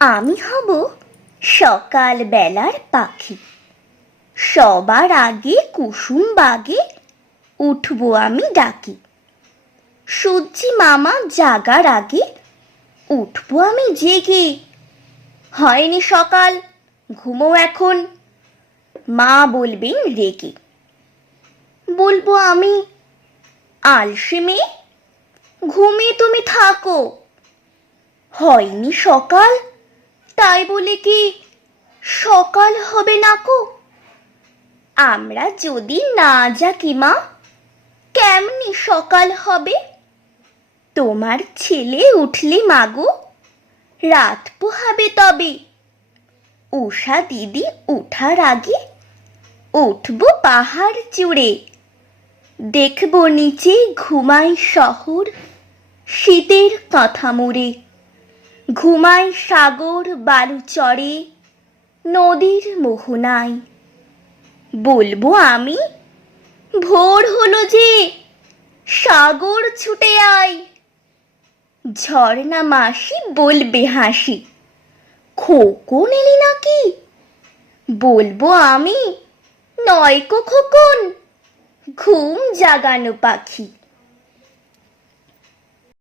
আমি হব সকাল বেলার পাখি, সবার আগে কুসুম বাগে উঠবো আমি ডাকি। সূর্যি মামা জাগার আগে উঠবো আমি জেগে। হয়নি সকাল, ঘুমো এখন, মা বলবেন রেগে। বলবো আমি, আলসে মেয়ে, ঘুমিয়ে তুমি থাকো। হয়নি সকাল, তাই বলে কি সকাল হবে না কো? আমরা যদি না জাগি মা, কেমনি সকাল হবে? তোমার ছেলে উঠলে মাগো, রাত পোহাবে তবে। উষা দিদি উঠার আগে উঠবো পাহাড় চূড়ে। দেখবো নিচে ঘুমাই শহর শীতের কাঁথা মুড়ে। ঘুমাই সাগর বালুচরে নদীর মোহনায়। বলবো আমি, ভোর হলো যে, সাগর ছুটে আয়। ঝর্ণা মাসি বলবে হাসি, খোকন এলি নাকি? বলবো আমি, নয়কো খোকন, ঘুম জাগানো পাখি।